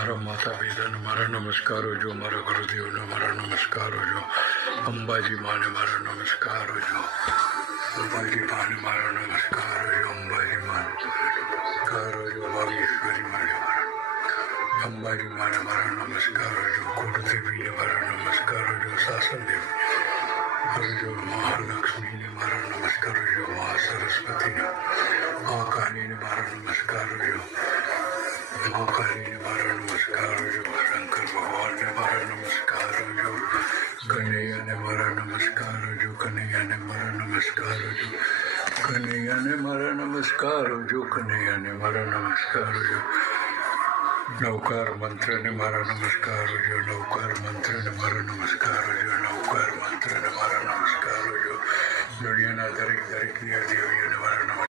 મારા માતા પિતાને મારા નમસ્કારો જો, મારા ગુરુદેવને મારા નમસ્કારો જો, અંબાજી માને મારા નમસ્કારો જો, અંબાજી માને મારા નમસ્કારો જો, અંબાજી માને નમસ્કારો જો, ભાગેશ્વરી માને મારા અંબાજી માને મારા નમસ્કારો જો, કુળદેવીને મારા નમસ્કારો જો, સાસનદેવી જો, મહાલક્ષ્મીને મારા નમસ્કારો જો, મહા સરસ્વતીને મા કાલીને મારા નમસ્કારો જો, મા કાલીને મારા નમસ્કારો જો, શંકર ભગવાનને મારા નમસ્કારો જો, કનૈયાને મારા નમસ્કારો જો, કનૈયાને મારા નમસ્કારો જો, કનૈયાને મારા નમસ્કારો જો, કનૈયાને મારા નમસ્કારો જો, નવકાર મંત્રને મારા નમસ્કારો જો, નવકાર મંત્રને મારા નમસ્કારો જો, નવકાર મંત્રને મારા નમસ્કારો જો, દુનિયાના દરેક દેવીઓને મારા નમસ્કાર.